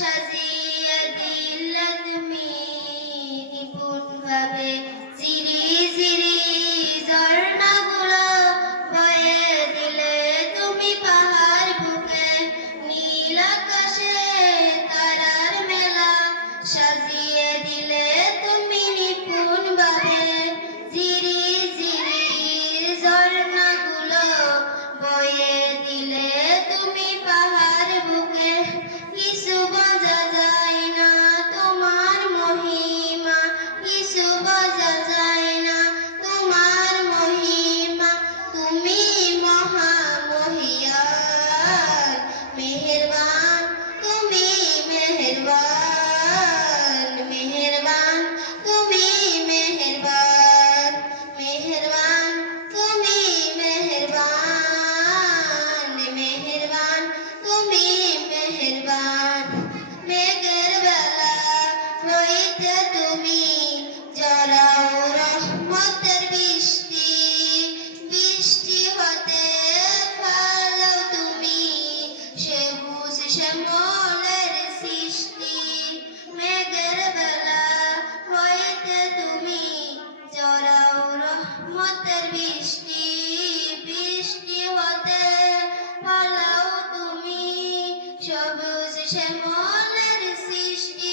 সাজিয়ে দিলে তুমি নিপুণ ভাবে ঝিরি ঝিরি ঝর্ণাগুলো বয়ে দিলে তুমি পাহাড় বুকে নীল আকাশে তারার মেলা সাজিয়ে দিলে তুমি নিপুণ ভাবে ঝিরি ঝিরি ঝর্ণাগুলো বয়ে দিলে তুমি পাহাড় বুকে কিছু বোঝা যায় না তোমার মহিমা কিছু বোঝা যায় না তোমার মহিমা তুমি মহা মহিয়ান মেহেরবান তুমি মেহেরবান মেহেরবান তুমি মেহেরবান মেহেরবান তুমি মেহেরবান মেহেরবান তুমি মেহেরবান মেঘের বেলা হইতে তুমি জড়াও রহমতের বৃষ্টি বৃষ্টি হতে ফেলো তুমি সবুজ শ্যামলের সৃষ্টি মেঘের বেলা হইতে তুমি জড়াও রহমতের বৃষ্টি বৃষ্টি হতে ফেলো তুমি সবুজ শ্যামলের সৃষ্টি